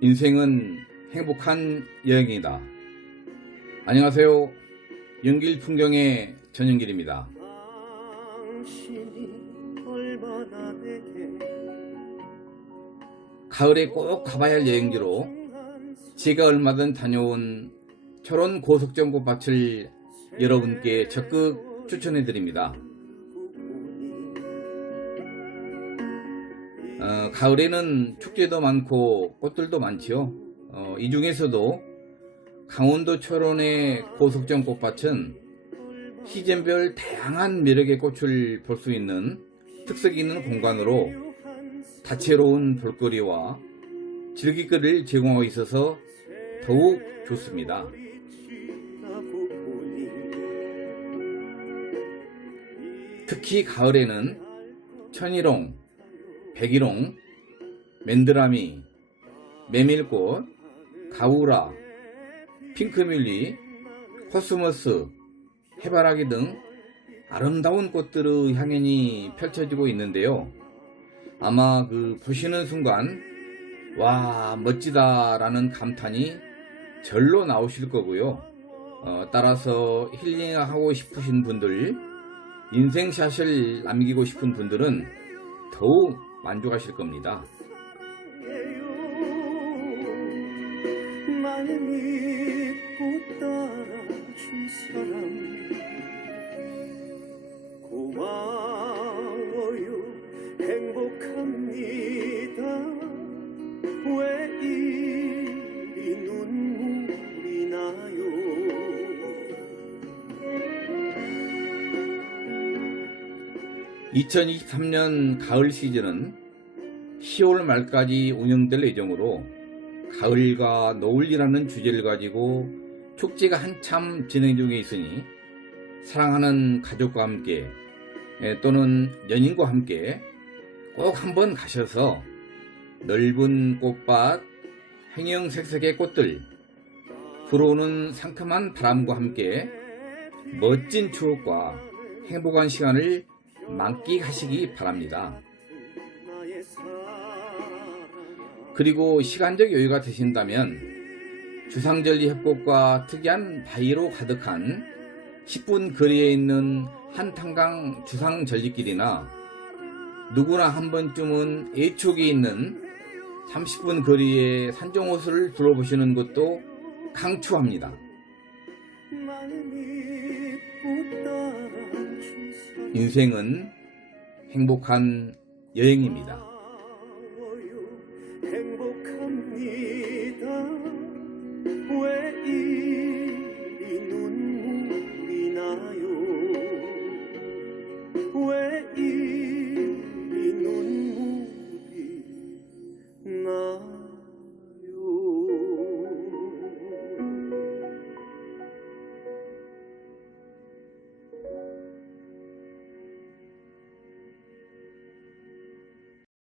인생은 행복한 여행이다. 안녕하세요. 연길 풍경의 전영길입니다. 가을에 꼭 가봐야 할 여행지로 제가 얼마든 다녀온 철원 고속정 꽃밭을 여러분께 적극 추천해 드립니다. 어, 가을에는 축제도 많고 꽃들도 많지요. 어, 이 중에서도 강원도 철원의 고속정 꽃밭은 시즌별 다양한 매력의 꽃을 볼 수 있는 특색 있는 공간으로 다채로운 볼거리와 즐길거리를 제공하고 있어서 더욱 좋습니다. 특히 가을에는 천일홍, 백일홍, 맨드라미, 메밀꽃, 가우라, 핑크뮬리, 코스모스, 해바라기 등 아름다운 꽃들의 향연이 펼쳐지고 있는데요. 아마 그 보시는 순간 와 멋지다라는 감탄이 절로 나오실 거고요. 어, 따라서 힐링하고 싶으신 분들, 인생샷을 남기고 싶은 분들은 더욱 만족하실 겁니다. 2023년 가을 시즌은 10월 말까지 운영될 예정으로 가을과 노을이라는 주제를 가지고 축제가 한참 진행 중에 있으니 사랑하는 가족과 함께 예, 또는 연인과 함께 꼭 한번 가셔서 넓은 꽃밭, 행형색색의 꽃들, 불어오는 상큼한 바람과 함께 멋진 추억과 행복한 시간을 만끽하시기 바랍니다. 그리고 시간적 여유가 되신다면 주상절리 협곡과 특이한 바위로 가득한 10분 거리에 있는 한탄강 주상절리길이나 누구나 한 번쯤은 애촉이 있는 30분 거리의 산정호수를 둘러보시는 것도 강추합니다. 인생은 행복한 여행입니다. 你的。